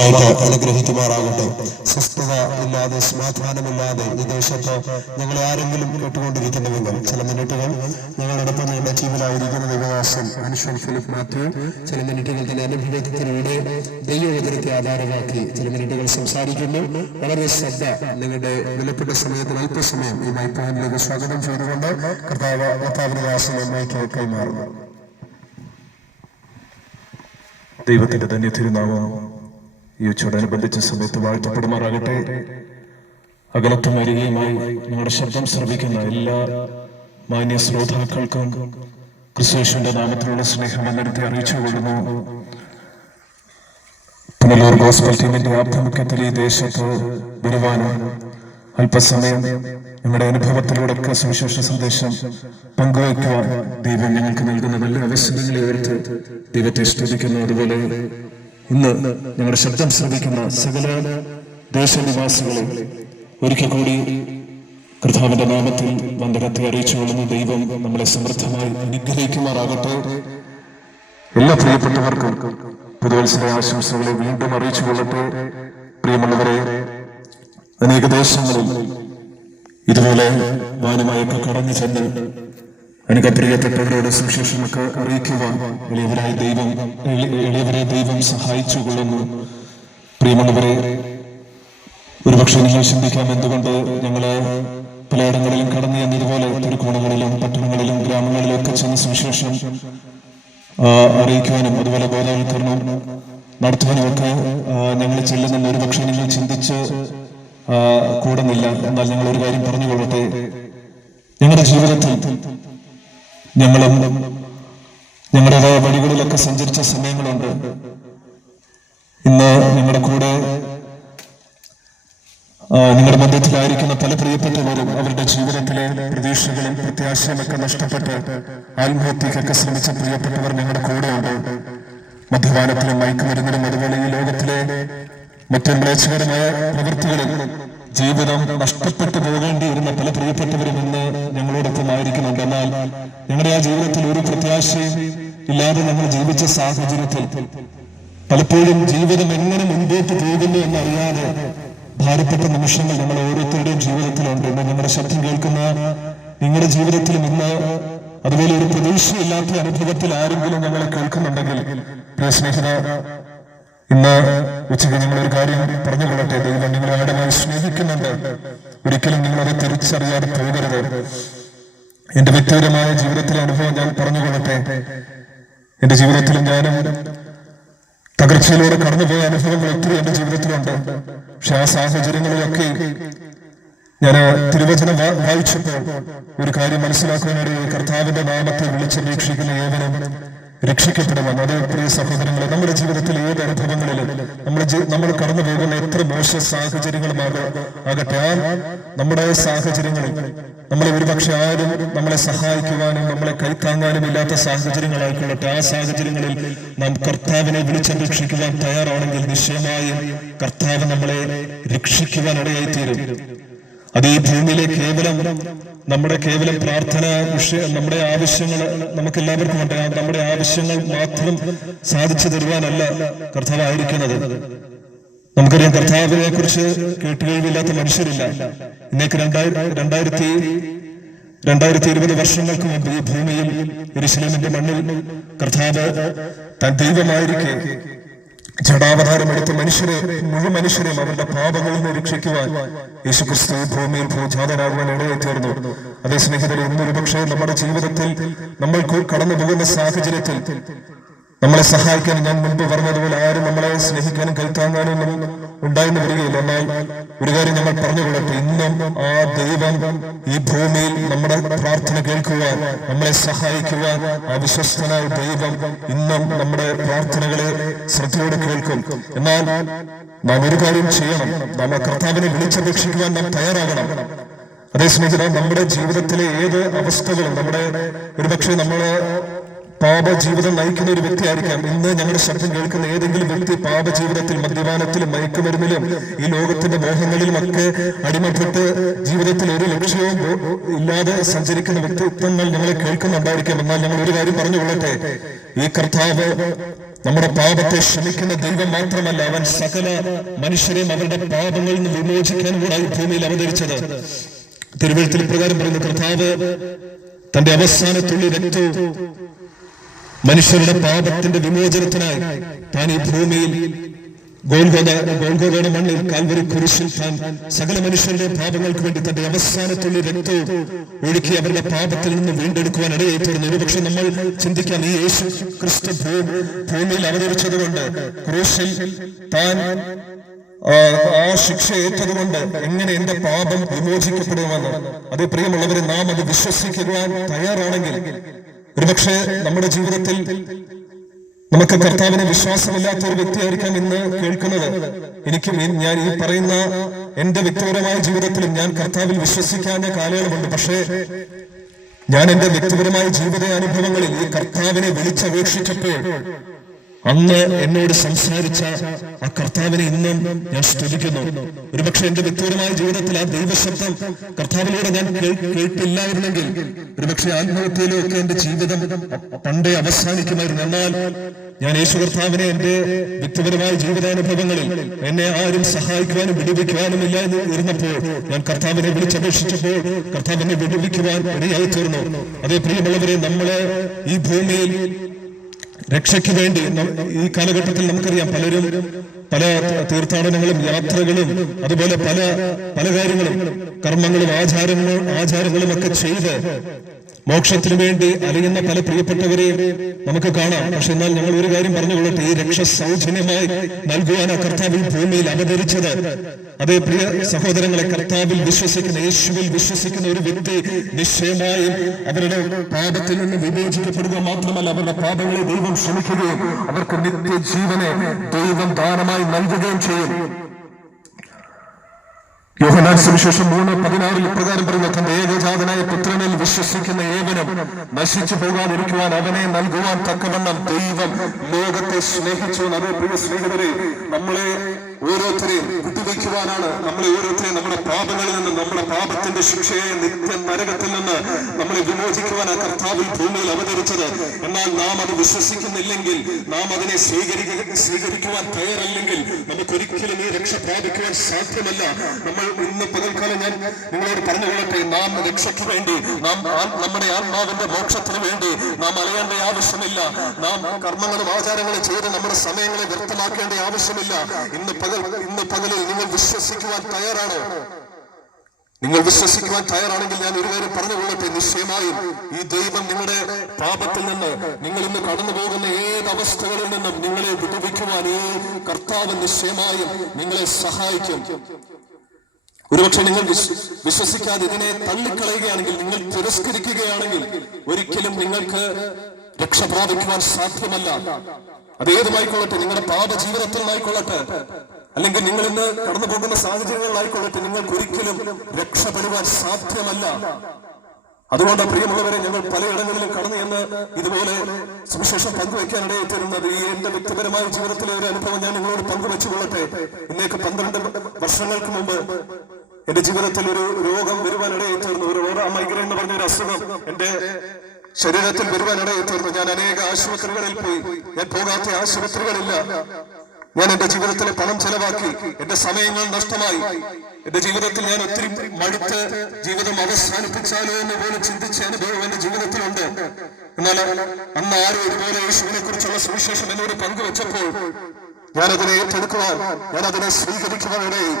അനുഗ്രഹിക്കുമാറാകട്ടെ. സ്വസ്ഥത ഇല്ലാതെ സമാധാനമില്ലാതെ ഈ ദേശത്ത് ഞങ്ങളെ ആരെങ്കിലും കേട്ടുകൊണ്ടിരിക്കുന്നുവെങ്കിൽ ചില മിനിറ്റുകൾ ഞങ്ങളോടൊപ്പം ഞങ്ങളുടെ ടീമിലായിരിക്കുന്ന ദൈവദാസൻ അനുശ്വൻ ഫിലിപ്പ് മാത്യു ചില മിനിറ്റുകൾ തന്നെ അനുഭവത്തിലൂടെ ദൈവവചനത്തെ ആധാരമാക്കി ചില മിനിറ്റുകൾ സംസാരിക്കുന്നു. വളരെ ശ്രദ്ധ നിങ്ങളുടെ വിലപ്പെട്ട സമയത്തിൽ അല്പസമയം ഈ മൈക്രോഫോണിലേക്ക് സ്വാഗതം ചെയ്തുകൊണ്ട് കർത്താവിന്റെ ദാസൻ അമ്മയ്ക്ക് കൈമാറുന്നു. ദൈവത്തിന്റെ തന്നെ തിരുനാമം ഈ ഉച്ചയോടനുബന്ധിച്ച സമയത്ത് വാഴ്ത്തപ്പെടുമാറാകട്ടെ. അകലത്തും അരികെയുമായി ഞങ്ങളുടെ ശബ്ദം ശ്രവിക്കുന്ന എല്ലാ മാന്യ ശ്രോതാക്കൾക്കും ക്രിസ്തുയേശുവിന്റെ നാമത്തിലുള്ള സ്നേഹം വന്ദനത്തെ അറിയിച്ചുകൊള്ളുന്നു. പുനലൂർ ഗോസ്ബൽ ടീമിന്റെ ആഭിമുഖ്യത്തിൽ ഈ ദേശത്ത് വരുവാനും അല്പസമയം ഞങ്ങളുടെ അനുഭവത്തിലൂടെ സുവിശേഷ സന്ദേശം പങ്കുവയ്ക്കുവാൻ ദൈവം ഞങ്ങൾക്ക് നൽകുന്ന നല്ല അവസരങ്ങളെ ഓർത്ത് ദൈവത്തെ സ്തുതിക്കുന്നു. അതുപോലെ ഇന്ന് ഞങ്ങളുടെ ശബ്ദം ശ്രമിക്കുന്ന സകല ദേശനിവാസികളെ ഒരിക്കൽ കൂടി കർത്താവിന്റെ നാമത്തിൽ വന്ദനത്തെ അറിയിച്ചുകൊള്ളുന്ന ദൈവം നമ്മളെ സമൃദ്ധമായി അനുഗ്രഹിക്കുമാറാകട്ടെ. എല്ലാ പ്രിയപ്പെട്ടവർക്കും പുതുവത്സര ആശംസകളെ വീണ്ടും അറിയിച്ചുകൊള്ളട്ടെ. പ്രിയമുള്ളവരെ, അനേക ദേശങ്ങളിൽ ഇതുപോലെ വാനുമായൊക്കെ കടന്നു ചെന്ന് എനിക്ക് പ്രിയപ്പെട്ടവരോട് സുവിശേഷമൊക്കെ അറിയിക്കുവാൻ എളിയവരെ ദൈവം സഹായിച്ചു കൊള്ളുന്നു. പ്രിയമുള്ളവരെ, ഒരുപക്ഷെ നിങ്ങൾ ചിന്തിക്കാം എന്തുകൊണ്ട് ഞങ്ങള് പലയിടങ്ങളിലും കടന്നു ചെന്ന് ഇതുപോലെ തിരുക്കോണങ്ങളിലും പട്ടണങ്ങളിലും ഗ്രാമങ്ങളിലും ഒക്കെ ചെന്ന് സുവിശേഷം അറിയിക്കുവാനും അതുപോലെ ബോധവൽക്കരണം നടത്തുവാനും ഒക്കെ ഞങ്ങൾ ചെല്ലുന്നെന്ന് ഒരുപക്ഷെ നിങ്ങൾ ചിന്തിച്ച് കൂടുന്നില്ല. എന്നാൽ ഞങ്ങൾ ഒരു കാര്യം പറഞ്ഞുകൊള്ളട്ടെ. ഞങ്ങളുടെ ജീവിതത്തിൽ ഞങ്ങളും ഞങ്ങളുടേതായ വഴികളിലൊക്കെ സഞ്ചരിച്ച സമയങ്ങളുണ്ട്. ഇന്ന് ഞങ്ങളുടെ കൂടെ നിങ്ങളുടെ മധ്യത്തിലായിരിക്കുന്ന പല പ്രിയപ്പെട്ടവരും അവരുടെ ജീവിതത്തിലെ പ്രതീക്ഷകളും പ്രത്യാശയുമൊക്കെ നഷ്ടപ്പെട്ട് ആത്മഹത്യക്കൊക്കെ ശ്രമിച്ച പ്രിയപ്പെട്ടവർ ഞങ്ങളുടെ കൂടെയുണ്ട്. മദ്യപാനത്തിലും മയക്കുമരുന്നിലും അതുപോലെ ഈ ലോകത്തിലെ മറ്റു മ്ലേച്ഛകരമായ പ്രവൃത്തികളിൽ ജീവിതം നഷ്ടപ്പെട്ടു പോകേണ്ടിയിരുന്ന പല പ്രിയപ്പെട്ടവരും ഇന്ന് ഞങ്ങളോടൊപ്പം ആയിരിക്കുന്നുണ്ട്. എന്നാൽ ഞങ്ങളുടെ ആ ജീവിതത്തിൽ ഒരു പ്രത്യാശയും ഇല്ലാതെ ഞങ്ങൾ ജീവിച്ച സാഹചര്യത്തിൽ പലപ്പോഴും ജീവിതം എങ്ങനെ മുൻപോട്ട് പോകുന്നു എന്നറിയാതെ ഭാരപ്പെട്ട നിമിഷങ്ങൾ ഞങ്ങൾ ഓരോരുത്തരുടെയും ജീവിതത്തിലുണ്ട്. ഇന്ന് ഞങ്ങളുടെ ശബ്ദം കേൾക്കുന്ന നിങ്ങളുടെ ജീവിതത്തിലും ഇന്ന് അതുപോലെ ഒരു പ്രതീക്ഷയില്ലാത്ത അനുഭവത്തിൽ ആരെങ്കിലും ഞങ്ങളെ കേൾക്കുന്നുണ്ടെങ്കിൽ പ്രിയ സ്നേഹിത, ഇന്ന് ഉച്ചയ്ക്ക് നിങ്ങളൊരു കാര്യം പറഞ്ഞുകൊള്ളട്ടെ. ദൈവം നിങ്ങളെ ആഴമായി സ്നേഹിക്കുന്നുണ്ട്. ഒരിക്കലും നിങ്ങളത് തിരിച്ചറിയാതെ പോകരുത്. എന്റെ വ്യക്തിപരമായ ജീവിതത്തിലെ അനുഭവം ഞാൻ പറഞ്ഞുകൊള്ളട്ടെ. എന്റെ ജീവിതത്തിലും ഞാനും തകർച്ചയിലൂടെ കടന്നുപോയ അനുഭവങ്ങൾ ഒത്തിരി എന്റെ ജീവിതത്തിലുണ്ട്. പക്ഷെ ആ സാഹചര്യങ്ങളിലൊക്കെ ഞാൻ തിരുവചനം വായിച്ചപ്പോൾ ഒരു കാര്യം മനസ്സിലാക്കുവാനിടയായി. കർത്താവിന്റെ നാമത്തെ വിളിച്ചപേക്ഷിക്കുന്ന ഏവനും രക്ഷിക്കപ്പെടുമെന്ന്. അത് പ്രിയ സഹോദരങ്ങളെ, നമ്മുടെ ജീവിതത്തിൽ ഏത് അനുഭവങ്ങളിലും നമ്മൾ കടന്നു പോകുന്ന എത്ര മോശ സാഹചര്യങ്ങളുമാകട്ടെ, നമ്മുടെ സാഹചര്യങ്ങളിൽ നമ്മളെ ഒരുപക്ഷെ ആരും നമ്മളെ സഹായിക്കുവാനും നമ്മളെ കൈത്താങ്ങാനും ഇല്ലാത്ത സാഹചര്യങ്ങളായിക്കൊള്ളട്ടെ, ആ സാഹചര്യങ്ങളിൽ നാം കർത്താവിനെ വിളിച്ചപേക്ഷിക്കുവാൻ തയ്യാറാണെങ്കിൽ നിശ്ചയമായും കർത്താവ് നമ്മളെ രക്ഷിക്കുവാൻ ഇടയായിത്തീരും. അത് ഈ ഭൂമിയിലെ നമ്മുടെ കേവലം പ്രാർത്ഥന നമ്മുടെ ആവശ്യങ്ങൾ നമുക്കെല്ലാവർക്കും ഉണ്ട്. നമ്മുടെ ആവശ്യങ്ങൾ മാത്രം സാധിച്ചു തരുവാനല്ല കർത്താവ് ആയിരിക്കുന്നത്. നമുക്കറിയാം, കർത്താവിനെ കുറിച്ച് കേട്ടുകഴിവില്ലാത്ത മനുഷ്യരില്ല. ഇന്നേക്ക് 2020 വർഷങ്ങൾക്ക് മുമ്പ് ഈ ഭൂമിയിൽ യെരൂശലേമിന്റെ മണ്ണിൽ കർത്താവ് താൻ ദൈവമായിരിക്കെ ജഡാവതാരമെടുത്ത മുഴുവൻ മനുഷ്യരെയും അവരുടെ പാപങ്ങളിൽ നിന്ന് രക്ഷിക്കുവാൻ യേശുക്രിസ്തു ഭൂമിയിൽ ഭൂജാതനാകുവാൻ ഇടയായിത്തീർന്നു. അതേ സ്നേഹിതരെ, ഇന്നൊരു പക്ഷേ നമ്മുടെ ജീവിതത്തിൽ നമ്മൾ കടന്നു പോകുന്ന സാഹചര്യത്തിൽ നമ്മളെ സഹായിക്കാൻ, ഞാൻ മുൻപ് പറഞ്ഞതുപോലെ, ആരും നമ്മളെ സ്നേഹിക്കാനും കൈത്താങ്ങാനും ഉണ്ടായെന്ന് വരികയില്ല. എന്നാൽ ഒരു കാര്യം ഞങ്ങൾ പറഞ്ഞുകൊള്ളട്ടെ. ഇന്നും ആ ദൈവം ഈ ഭൂമിയിൽ നമ്മുടെ പ്രാർത്ഥന കേൾക്കുവാൻ, നമ്മളെ സഹായിക്കുവാൻ ആ വിശ്വസ്തനായ ദൈവം ഇന്നും നമ്മുടെ പ്രാർത്ഥനകളെ ശ്രദ്ധയോടെ കേൾക്കും. എന്നാൽ നാം ഒരു കാര്യം ചെയ്യണം. നാം ആ കർത്താവിനെ വിളിച്ചപേക്ഷിക്കുവാൻ നാം തയ്യാറാകണം. അതേ സ്നേഹിതരെ, നമ്മുടെ ജീവിതത്തിലെ ഏത് അവസ്ഥകളും ഒരുപക്ഷെ പാപജീവിതം നയിക്കുന്ന ഒരു വ്യക്തിയായിരിക്കാം. ഇന്ന് ഞങ്ങളുടെ ശബ്ദം കേൾക്കുന്ന ഏതെങ്കിലും വ്യക്തി പാപജീവിതത്തിൽ, മദ്യപാനത്തിലും മയക്കുമരുന്നിലും ഈ ലോകത്തിന്റെ മോഹങ്ങളിലും ഒക്കെ അടിമപ്പെട്ട് ജീവിതത്തിൽ ഒരു ലക്ഷ്യവും ഇല്ലാതെ സഞ്ചരിക്കുന്ന വ്യക്തിത്വങ്ങൾ ഞങ്ങളെ കേൾക്കുന്നുണ്ടായിരിക്കാം. എന്നാൽ ഞങ്ങൾ ഒരു കാര്യം പറഞ്ഞുകൊള്ളട്ടെ, ഈ കർത്താവ് നമ്മുടെ പാപത്തെ ക്ഷമിക്കുന്ന ദൈവം മാത്രമല്ല, അവൻ സകല മനുഷ്യരെയും അവരുടെ പാപങ്ങളിൽ നിന്ന് വിമോചിക്കാൻ കൂടായി ഭൂമിയിൽ അവതരിച്ചത്. തിരുവെഴുത്തിൽ പ്രകാരം പറയുന്ന കർത്താവ് തന്റെ അവസാനത്തുള്ളി രക്തവും മനുഷ്യരുടെ പാപത്തിന്റെ വിമോചനത്തിനായി താൻ ഈ ഭൂമിയിൽ ഗോൽഗോഥയുടെ മണ്ണിൽ കാൽവരി കുരിശിൽ താൻ സകല മനുഷ്യരുടെ പാപങ്ങൾക്ക് വേണ്ടി തന്റെ അവസാനത്തുള്ളി രക്തവും ഒഴുക്കി അവരുടെ പാപത്തിൽ നിന്ന് വീണ്ടെടുക്കുവാൻ ഇടയായി തീർന്നു. ഒരുപക്ഷെ നമ്മൾ ചിന്തിക്കാം, ഈ യേശു ക്രിസ്തു ഭൂമിയിൽ അവതരിച്ചതുകൊണ്ട്, ക്രൂശിൽ താൻ ആ ശിക്ഷ ഏറ്റതുകൊണ്ട് എങ്ങനെ എന്റെ പാപം വിമോചിക്കപ്പെടുമെന്ന്. അതേ പ്രിയമുള്ളവരെ, നാം അത് വിശ്വസിക്കുവാൻ തയ്യാറാണെങ്കിൽ ഒരുപക്ഷെ നമ്മുടെ ജീവിതത്തിൽ നമുക്ക് കർത്താവിനെ വിശ്വാസമില്ലാത്ത ഒരു വ്യക്തിയായിരിക്കാം ഇന്ന് കേൾക്കുന്നത്. ഞാൻ ഈ പറയുന്ന എന്റെ വ്യക്തിപരമായ ജീവിതത്തിലും ഞാൻ കർത്താവിൽ വിശ്വസിക്കാത്ത കാലയളവുണ്ട്. പക്ഷേ ഞാൻ എന്റെ വ്യക്തിപരമായ ജീവിത അനുഭവങ്ങളിൽ ഈ കർത്താവിനെ വിളിച്ചപേക്ഷിച്ചപ്പോൾ അന്ന് എന്നോട് സംസാരിച്ച ആ കർത്താവിനെ ഇന്നും ഞാൻ സ്തുതിക്കുന്നു. ഒരുപക്ഷെ എന്റെ വ്യക്തിപരമായ ജീവിതത്തിൽ ആ ദൈവശബ്ദം കർത്താവിലൂടെ ഞാൻ കേട്ടില്ലായിരുന്നെങ്കിൽ ഒരുപക്ഷെ ആത്മഹത്യയിലൊക്കെ എന്റെ ജീവിതം പണ്ടേ അവസാനിക്കുമായിരുന്നു. എന്നാൽ ഞാൻ യേശു കർത്താവിനെ എന്റെ വ്യക്തിപരമായ ജീവിതാനുഭവങ്ങളിൽ എന്നെ ആരും സഹായിക്കുവാനും വിടുവിക്കുവാനും ഇല്ല ഇരുന്നപ്പോൾ ഞാൻ കർത്താവിനെ വിളിച്ചപേക്ഷിച്ചപ്പോൾ കർത്താവിനെ വിടുവിക്കുവാൻ ഇടയായി തീർന്നു. അതേ പ്രിയമുള്ളവരെ, നമ്മള് ഈ ഭൂമിയിൽ രക്ഷയ്ക്ക് വേണ്ടി ഈ കാലഘട്ടത്തിൽ നമുക്കറിയാം, പലരും പല തീർത്ഥാടനങ്ങളും യാത്രകളും അതുപോലെ പല പല കാര്യങ്ങളും കർമ്മങ്ങളും ആചാരങ്ങളും ഒക്കെ ചെയ്ത് മോക്ഷത്തിനു വേണ്ടി അലയുന്ന പല പ്രിയപ്പെട്ടവരെയും നമുക്ക് കാണാം. പക്ഷെ എന്നാൽ ഞങ്ങൾ ഒരു കാര്യം പറഞ്ഞുകൊള്ളട്ടെ, ഈ രക്ഷ സൗജന്യമായി നൽകുവാൻ ആ കർത്താവിൽ ഭൂമിയിൽ അവതരിച്ചത്. അതേ പ്രിയ സഹോദരങ്ങളെ, കർത്താവിൽ വിശ്വസിക്കുന്ന, യേശുവിൽ വിശ്വസിക്കുന്ന ഒരു വ്യക്തി നിശ്ചയമായും അവരുടെ പാപത്തിൽ നിന്ന് വിമോചിക്കപ്പെടുക മാത്രമല്ല, അവരുടെ പാപങ്ങളെ ദൈവം ക്ഷമിക്കുകയും അവർക്ക് നിത്യജീവനെ ദൈവം ദാനമായി നൽകുകയും ചെയ്യും. യോഹന്നാൻ സുവിശേഷം 3:16 ഇപ്രകാരം പറയുന്നു, തന്റെ ഏകജാതനായ പുത്രനിൽ വിശ്വസിക്കുന്ന ഏവനും നശിച്ചു പോകാതിരിക്കുവാൻ അവനെ നൽകുവാൻ തക്കവണ്ണം ദൈവം ലോകത്തെ സ്നേഹിച്ചു. അതേ പ്രിയ സ്നേഹിതരെ, നമ്മളെ ഓരോരുത്തരെയും വിട്ടുവയ്ക്കുവാനാണ്, നമ്മളെ ഓരോരുത്തരെയും നമ്മുടെ പാപങ്ങളിൽ നിന്ന്, നമ്മുടെ പാപത്തിന്റെ ശിക്ഷയെ നിത്യ നരകത്തിൽ നിന്ന് നമ്മളെ വിമോചിക്കുവാൻ ആ കർത്താവിൽ ഭൂമിയിൽ അവതരിച്ചത്. എന്നാൽ നാം അത് വിശ്വസിക്കുന്നില്ലെങ്കിൽ, നാം അതിനെ സ്വീകരിക്കുവാൻ തയ്യാറല്ലെങ്കിൽ നമുക്കൊരിക്കലും ഈ രക്ഷ പ്രാപിക്കുവാൻ സാധ്യമല്ല. നമ്മൾ ഇന്ന് പകൽക്കാലം ഞാൻ നിങ്ങളോട് പറഞ്ഞുകൊള്ളട്ടെ, നാം രക്ഷയ്ക്ക് വേണ്ടി, നാം നമ്മുടെ ആത്മാവിന്റെ മോക്ഷത്തിന് വേണ്ടി നാം അലയേണ്ട ആവശ്യമില്ല. നാം കർമ്മങ്ങളും ആചാരങ്ങളും ചെയ്ത് നമ്മുടെ സമയങ്ങളെ വ്യക്തമാക്കേണ്ട ആവശ്യമില്ല. ഇന്ന് പകലിൽ നിങ്ങൾ വിശ്വസിക്കുവാൻ തയ്യാറാണോ? നിങ്ങൾ വിശ്വസിക്കുവാൻ തയ്യാറാണെങ്കിൽ ഞാൻ ഒരു കാര്യം പറഞ്ഞുകൊള്ളട്ടെ, നിശ്ചയമായും ഈ ദൈവം നിങ്ങളുടെ പാപത്തിൽ നിന്ന്, നിങ്ങൾ ഇന്ന് കടന്നു പോകുന്ന ഏത് അവസ്ഥകളിൽ നിന്നും നിങ്ങളെ വിടുവിക്കുവാൻ ഈ കർത്താവ് നിശ്ചയമായും നിങ്ങളെ സഹായിക്കും. ഒരുപക്ഷെ നിങ്ങൾ വിശ്വസിക്കാതെ ഇതിനെ തള്ളിക്കളയുകയാണെങ്കിൽ, നിങ്ങൾ തിരസ്കരിക്കുകയാണെങ്കിൽ ഒരിക്കലും നിങ്ങൾക്ക് രക്ഷ പ്രാപിക്കുവാൻ സാധ്യമല്ല. അത് ഏതുമായിക്കൊള്ളട്ടെ, നിങ്ങളുടെ പാപജീവിതത്തിൽ നിന്നായിക്കൊള്ളട്ടെ, അല്ലെങ്കിൽ നിങ്ങൾ ഇന്ന് കടന്നു പോകുന്ന സാഹചര്യങ്ങളിലായിക്കൊള്ളട്ടെ, നിങ്ങൾക്ക് ഒരിക്കലും രക്ഷപ്പെടുവാൻ സാധ്യമല്ല. അതുകൊണ്ട് പ്രിയമുള്ളവരെ, ഞങ്ങൾ പലയിടങ്ങളിലും കടന്നു എന്ന് ഇതുപോലെ സുവിശേഷം പങ്കുവയ്ക്കാനിടയിൽ തരുന്നത് ഈ എന്റെ വ്യക്തിപരമായ ജീവിതത്തിലെ ഒരു അനുഭവം ഞാൻ നിങ്ങളോട് പങ്കുവെച്ചുകൊള്ളട്ടെ. ഇന്നേക്ക് 12 വർഷങ്ങൾക്ക് മുമ്പ് എന്റെ ജീവിതത്തിൽ ഒരു രോഗം വരുവാനിടയിൽ തീർന്നു. ഒരു മൈഗ്രൈൻ എന്ന് പറഞ്ഞ ഒരു അസുഖം എന്റെ ശരീരത്തിൽ വരുവാനിടയിൽ തീർന്നു. ഞാൻ അനേക ആശുപത്രികളിൽ പോയി. ഞാൻ പോകാത്ത ആശുപത്രികളില്ല. ഞാൻ എന്റെ ജീവിതത്തിലെ പണം ചെലവാക്കി, എന്റെ സമയങ്ങൾ നഷ്ടമായി. എന്റെ ജീവിതത്തിൽ ഞാൻ ഒത്തിരി മടുത്ത് ജീവിതം അവസാനിപ്പിച്ചാലോ എന്ന് പോലും ചിന്തിച്ച അനുഭവം എന്റെ ജീവിതത്തിലുണ്ട്. എന്നാൽ അന്ന് ആരും ഇതുപോലെ യേശുവിനെ കുറിച്ചുള്ള സുവിശേഷം എന്നോട് പങ്കുവെച്ചപ്പോൾ ഞാനതിനെ ഏറ്റെടുക്കുവാൻ, ഞാനതിനെ സ്വീകരിക്കുവാനിടയിൽ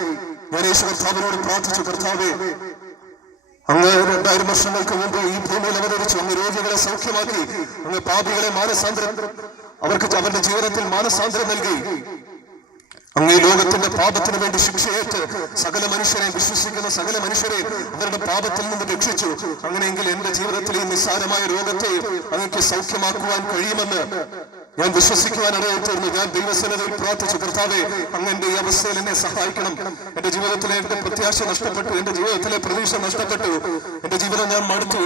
ഞാൻ യേശു കർത്താവിനോട് പ്രാർത്ഥിച്ചു, കർത്താവേ, അങ്ങ് 2000 വർഷങ്ങൾക്ക് മുമ്പ് ഈ ഭൂമിയിൽ അവതരിച്ചു. അങ്ങ് രോഗികളെ സൗഖ്യമാക്കി, അങ്ങ് പാപികളെ അവർക്ക് അവരുടെ ജീവിതത്തിൽ മാനസാന്തരം നൽകി. അങ്ങ് ഈ ലോകത്തിന്റെ പാപത്തിന് വേണ്ടി ശിക്ഷയേറ്റ് സകല മനുഷ്യരെയും, വിശ്വസിക്കുന്ന സകല മനുഷ്യരെയും അവരുടെ പാപത്തിൽ നിന്ന് രക്ഷിച്ചു. അങ്ങനെയെങ്കിൽ എന്റെ ജീവിതത്തിൽ ഈ നിസ്സാരമായ രോഗത്തെ അങ്ങക്ക് സൗഖ്യമാക്കുവാൻ കഴിയുമെന്ന് ഞാൻ വിശ്വസിക്കുവാൻ ഇടയായിത്തീർന്നു. ഞാൻ ദൈവസന്നിധിയിൽ പ്രാർത്ഥിച്ചു, കർത്താവേ, അങ്ങ് എന്റെ ഈ അവസ്ഥയിൽ എന്നെ സഹായിക്കണം. എന്റെ ജീവിതത്തിലെ എന്റെ പ്രത്യാശ നഷ്ടപ്പെട്ടു, എന്റെ ജീവിതത്തിലെ പ്രതീക്ഷ നഷ്ടപ്പെട്ടു, എന്റെ ജീവിതം ഞാൻ മടുത്തു,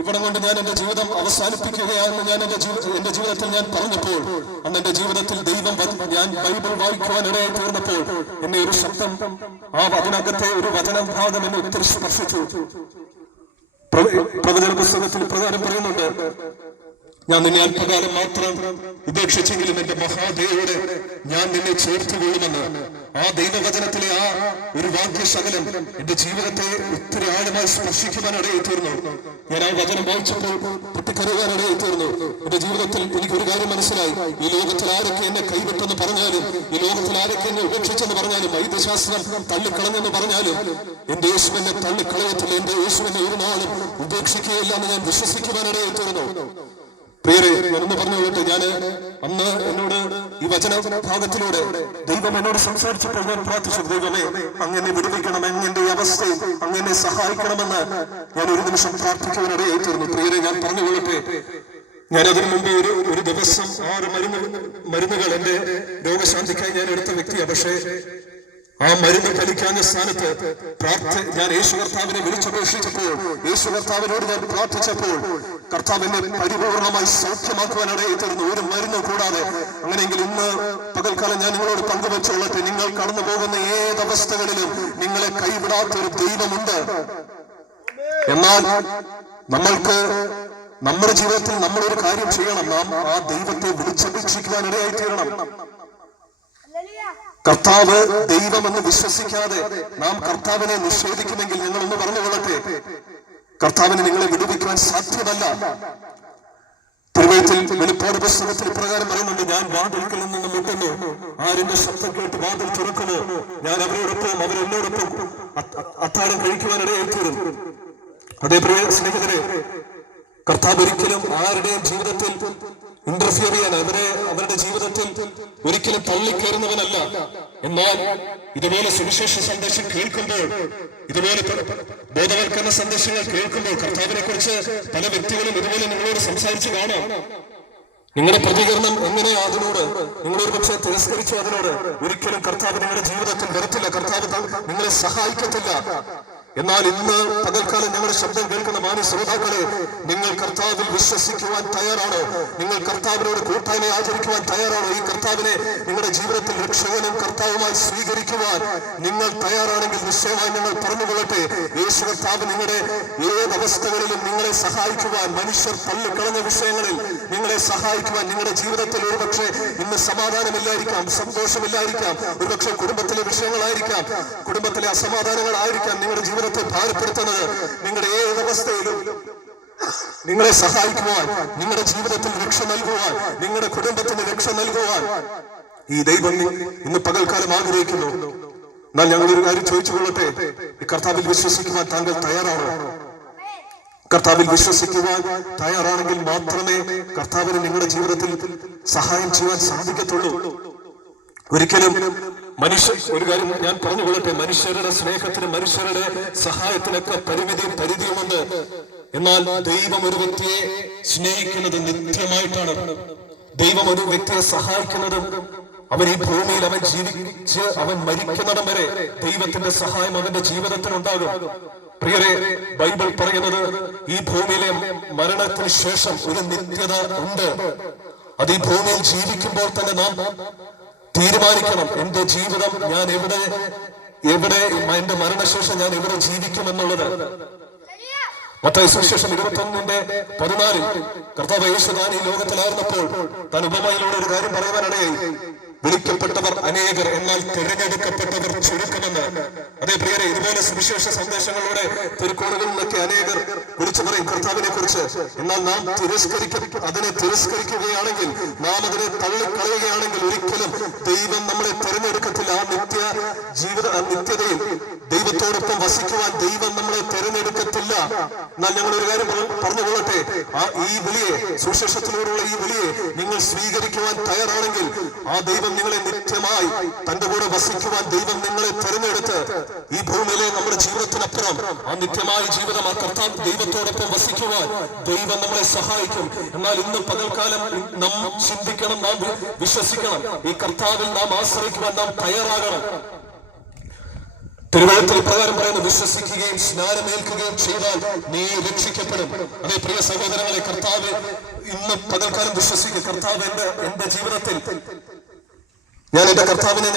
ഇവിടെ കൊണ്ട് ഞാൻ എന്റെ ജീവിതം അവസാനിപ്പിക്കുകയാണെന്ന് ഞാൻ എന്റെ ജീവിതത്തിൽ ഞാൻ പറഞ്ഞപ്പോൾ, അന്ന് എന്റെ ജീവിതത്തിൽ ദൈവം ഞാൻ ബൈബിൾ വായിക്കുവാൻ ഇടയായി തീർന്നപ്പോൾ എന്നെ ഒരു ശബ്ദം, അതിനകത്തെ ഒരു വചനഭാഗം എന്നെ ഒത്തിരി സ്പർശിച്ചു. പ്രവചന പുസ്തകത്തിൽ പ്രകാരം പറയുന്നുണ്ട്, ഞാൻ നിന്നെ അല്പകാലം മാത്രം ഉപേക്ഷിച്ചെങ്കിലും എന്റെ മഹാദേവോടെ ഞാൻ നിന്നെ ചേർത്തുകൊള്ളുമെന്ന്. ആ ദൈവവചനത്തിലെ ആ ഒരു വാക്യശകലം എന്റെ ജീവിതത്തെ ഒത്തിരി ആഴമായി സ്പർശിക്കുവാൻ ഇടയായി തീർന്നു. ഞാൻ ആ വചനം വായിച്ചപ്പോൾ പൊട്ടിക്കരയാൻ ഇടയായി തീർന്നു. എന്റെ ജീവിതത്തിൽ എനിക്കൊരു കാര്യം മനസ്സിലായി. ഈ ലോകത്തിൽ ആരൊക്കെ എന്നെ കൈവിട്ടെന്ന് പറഞ്ഞാലും, ഈ ലോകത്തിൽ ആരൊക്കെ എന്നെ ഉപേക്ഷിച്ചെന്ന് പറഞ്ഞാലും, വൈദ്യശാസ്ത്രം തള്ളിക്കളഞ്ഞെന്ന് പറഞ്ഞാലും, എന്റെ യേശു എന്നെ തള്ളിക്കളയത്തില്ല, എന്റെ യേശു എന്നെ ഒരു നാളും ഉപേക്ഷിക്കുകയില്ല എന്ന് ഞാൻ വിശ്വസിക്കുവാൻ ഇടയായി തീർന്നു. പ്രിയരെ, ഞാനൊന്ന് പറഞ്ഞുകൊള്ളട്ടെ, ഞാൻ അന്ന് എന്നോട് ഈ വചന ഭാഗത്തിലൂടെ ദൈവം എന്നോട് സംസാരിച്ചപ്പോൾ ഞാൻ പ്രാർത്ഥിച്ചു, ദൈവമേ, അങ്ങനെ വിടുവിക്കണം, എന്റെ ഈ അവസ്ഥയിൽ അങ്ങനെ സഹായിക്കണമെന്ന് ഞാൻ ഒരു നിമിഷം പ്രാർത്ഥിക്കുവാനിടയായി തീർന്നു. പ്രിയരെ, ഞാൻ പറഞ്ഞുകൊള്ളട്ടെ, ഞാൻ അതിനു മുമ്പ് ഒരു ദിവസം 6 മരുന്നുകൾ എന്റെ രോഗശാന്തിക്കായി ഞാൻ എടുത്ത വ്യക്തിയാണ്. പക്ഷേ ആ മരുന്ന് ഫലിക്കാഞ്ഞ സ്ഥാനത്ത് ഞാൻ യേശു കർത്താവിനെ വിളിച്ചപേക്ഷിച്ചപ്പോൾ, യേശു കർത്താവിനോട് ഞാൻ പ്രാർത്ഥിച്ചപ്പോൾ, കർത്താവിനെ പരിപൂർണമായി സൗഖ്യമാക്കുവാനിടയായി തീർന്നു, ഒരു മരുന്ന് കൂടാതെ. അങ്ങനെയെങ്കിൽ ഇന്ന് പകൽക്കാലം ഞാൻ നിങ്ങളോട് പങ്കുവെച്ചോളട്ടെ, നിങ്ങൾ കടന്നു പോകുന്ന ഏതവസ്ഥകളിലും നിങ്ങളെ കൈവിടാത്ത ഒരു ദൈവമുണ്ട്. എന്നാൽ നമ്മൾക്ക് നമ്മുടെ ജീവിതത്തിൽ നമ്മളൊരു കാര്യം ചെയ്യണം, നാം ആ ദൈവത്തെ വിളിച്ചപേക്ഷിക്കുവാനിടയായി തീരണം. കർത്താവ് ദൈവമെന്ന് വിശ്വസിക്കാതെ നാം കർത്താവിനെ നിഷേധിക്കുമെങ്കിൽ നിങ്ങളൊന്ന് പറഞ്ഞുകൊള്ളട്ടെ, കർത്താവിനെ നിങ്ങളെ വിടുവിക്കാൻ സാധ്യമല്ല. തിരുവഴുത്തിൽ വെളിപ്പാട് പുസ്തകത്തിൽ പ്രകാരം പറയുന്നുണ്ട്, ഞാൻ വാതിൽക്കൽ നിന്ന് മുട്ടുന്നു, ആരെന്റെ ശബ്ദം കേട്ട് വാതിൽ തുറക്കുമോ, ഞാൻ അവരോടൊപ്പം അവരെന്നോടൊപ്പം അത്താഴം കഴിക്കുവാനിടയായി തീരും. അതേ പ്രിയ സ്നേഹിതരെ, കർത്താവ് ഒരിക്കലും ആരുടെയും ജീവിതത്തിൽ ഇന്റർഫിയർ ചെയ്യാൻ, അവരുടെ ജീവിതത്തിൽ ഒരിക്കലും തള്ളിക്കയറുന്നവനല്ല. എന്നാൽ ഇതുപോലെ സുവിശേഷ സന്ദേശം കേൾക്കുമ്പോൾ, ഇതുപോലെ ബോധവൽക്കരണ സന്ദേശങ്ങൾ കേൾക്കുമ്പോൾ, കർത്താവിനെ കുറിച്ച് പല വ്യക്തികളും ഇതുപോലെ നിങ്ങളോട് സംസാരിച്ചു കാണാം. നിങ്ങളുടെ പ്രതികരണം എങ്ങനെയാ അതിനോട്? നിങ്ങളൊരു പക്ഷേ തിരസ്കരിച്ചു അതിനോട്. ഒരിക്കലും കർത്താവ് നിങ്ങളുടെ ജീവിതത്തിൽ വരത്തില്ല, കർത്താവ് നിങ്ങളെ സഹായിക്കത്തില്ല. എന്നാൽ ഇന്ന് പകൽക്കാലം ഞങ്ങളുടെ ശബ്ദം കേൾക്കുന്ന മാന്യ ശ്രോതാക്കളെ, നിങ്ങൾ കർത്താവിൽ വിശ്വസിക്കുവാൻ തയ്യാറാണോ? നിങ്ങൾ കർത്താവിനോട് കൂട്ടായ്മ ആചരിക്കുവാൻ തയ്യാറാണോ? ഈ കർത്താവിനെ നിങ്ങളുടെ ജീവിതത്തിൽ രക്ഷകനും കർത്താവുമായി സ്വീകരിക്കുവാൻ നിങ്ങൾ തയ്യാറാണെങ്കിൽ നിശ്ചയമായി നിങ്ങൾ പറഞ്ഞുകൊള്ളട്ടെ, യേശു കർത്താവ് നിങ്ങളുടെ ഏതവസ്ഥകളിലും നിങ്ങളെ സഹായിക്കുവാൻ, മനുഷ്യർ തള്ളിക്കളഞ്ഞ വിഷയങ്ങളിൽ നിങ്ങളെ സഹായിക്കുവാൻ. നിങ്ങളുടെ ജീവിതത്തിൽ ഒരുപക്ഷെ ഇന്ന് സമാധാനമില്ലായിരിക്കാം, സന്തോഷമില്ലായിരിക്കാം, ഒരുപക്ഷെ കുടുംബത്തിലെ വിഷയങ്ങളായിരിക്കാം, കുടുംബത്തിലെ അസമാധാനങ്ങളായിരിക്കാം നിങ്ങളുടെ ജീവിതത്തെ ഭാരപ്പെടുത്തുന്നത്. നിങ്ങളുടെ ഏതവസ്ഥയിലും നിങ്ങളെ സഹായിക്കുവാൻ, നിങ്ങളുടെ ജീവിതത്തിൽ രക്ഷ നൽകുവാൻ, നിങ്ങളുടെ കുടുംബത്തിന് രക്ഷ നൽകുവാൻ ഈ ദൈവം ഇന്ന് പകൽക്കാലം ആഗ്രഹിക്കുന്നു. എന്നാൽ ഞങ്ങളൊരു കാര്യം ചോദിച്ചുകൊള്ളട്ടെ, ഈ കർത്താവിൽ വിശ്വസിക്കുവാൻ താങ്കൾ തയ്യാറാണോ? കർത്താവിൽ വിശ്വസിക്കുവാൻ തയ്യാറാണെങ്കിൽ മാത്രമേ കർത്താവിന് നിങ്ങളുടെ ജീവിതത്തിൽ സഹായം ചെയ്യാൻ സാധിക്കത്തുള്ളൂ. ഒരിക്കലും ഒരു കാര്യം ഞാൻ പറഞ്ഞുകൊള്ളട്ടെ, മനുഷ്യരുടെ സ്നേഹത്തിന്, മനുഷ്യരുടെ സഹായത്തിനൊക്കെ പരിധിയുമുണ്ട്. എന്നാൽ ദൈവം ഒരു വ്യക്തിയെ സ്നേഹിക്കുന്നത് നിത്യമായിട്ടാണ്. ദൈവം ഒരു വ്യക്തിയെ സഹായിക്കുന്നതും അവൻ ഈ ഭൂമിയിൽ അവൻ ജീവിച്ച് അവൻ മരിക്കുന്നിടം വരെ ദൈവത്തിന്റെ സഹായം അവന്റെ ജീവിതത്തിനുണ്ടാകും. പ്രിയരെ, ബൈബിൾ പറയുന്നത് ഈ ഭൂമിയിലെ മരണത്തിന് ശേഷം ഒരു നിത്യത ഉണ്ട്. അത് ഈ ഭൂമിയിൽ ജീവിക്കുമ്പോൾ തന്നെ നാം തീരുമാനിക്കണം, എന്റെ ജീവിതം ഞാൻ എവിടെ എന്റെ മരണശേഷം ഞാൻ എവിടെ ജീവിക്കുമെന്നുള്ളത്. മത്തായി സുവിശേഷം 21:14 കർത്താവ് യേശു താൻ ഈ ലോകത്തിലായിരുന്നപ്പോൾ താൻ ഉപമയിലൂടെ ഒരു കാര്യം പറയുവാനിടയായി. വിളിക്കപ്പെട്ടവർ അനേകർ, എന്നാൽ തിരഞ്ഞെടുക്കപ്പെട്ടവർ ചുരുക്കമെന്ന്. അതേ പ്രിയരെ, ഇതുപോലെ സുവിശേഷ സന്ദേശങ്ങളിലൂടെ തിരുക്കോണുകളിൽ നിന്നൊക്കെ അനേകർ വിളിച്ചു പറയും കർത്താവിനെ കുറിച്ച്. എന്നാൽ നാം അതിനെ തിരസ്കരിക്കുകയാണെങ്കിൽ, നാം അതിനെ തള്ളിക്കളയുകയാണെങ്കിൽ ഒരിക്കലും ദൈവം നമ്മളെ തിരഞ്ഞെടുക്കത്തില്ല. ആ നിത്യതയിൽ ദൈവത്തോടൊപ്പം വസിക്കുവാൻ ദൈവം നമ്മളെ തെരഞ്ഞെടുക്കത്തില്ല. എന്നാൽ ഞങ്ങൾ ഒരു കാര്യം പറഞ്ഞുകൊള്ളട്ടെ, ഈ വിളിയെ, സുവിശേഷത്തിലൂടെയുള്ള ഈ വിളിയെ നിങ്ങൾ സ്വീകരിക്കുവാൻ തയ്യാറാണെങ്കിൽ ആ ദൈവം നിങ്ങളെ നിത്യമായി തന്റെ കൂടെ വസിക്കുവാൻ ദൈവം നിങ്ങളെ തെരഞ്ഞെടുത്ത് ഈ ഭൂമിയിലെ നമ്മുടെ ജീവിതത്തിനപ്പുറം ആ നിത്യമായ ജീവിതം ആ കർത്താവ് ദൈവത്തോടൊപ്പം വസിക്കുവാൻ ദൈവം നമ്മളെ സഹായിക്കും. എന്നാൽ ഇന്ന് പകൽക്കാലം നാം ചിന്തിക്കണം, നാം വിശ്വസിക്കണം, ഈ കർത്താവിൽ നാം ആശ്രയിക്കുവാൻ നാം തയ്യാറാകണം. തിരുവചനത്തിൽ പ്രകാരം പറയുന്നു, വിശ്വസിക്കുകയും സ്നാനമേൽക്കുകയും ചെയ്താൽ നീ രക്ഷിക്കപ്പെടും. അതേ പ്രിയ സഹോദരങ്ങളെ, കർത്താവ് ഇന്ന് പകൽക്കാലം വിശ്വസിക്കുക. കർത്താവ് എന്റെ ജീവിതത്തിൽ ഞാൻ എന്റെ കർത്താവിനെ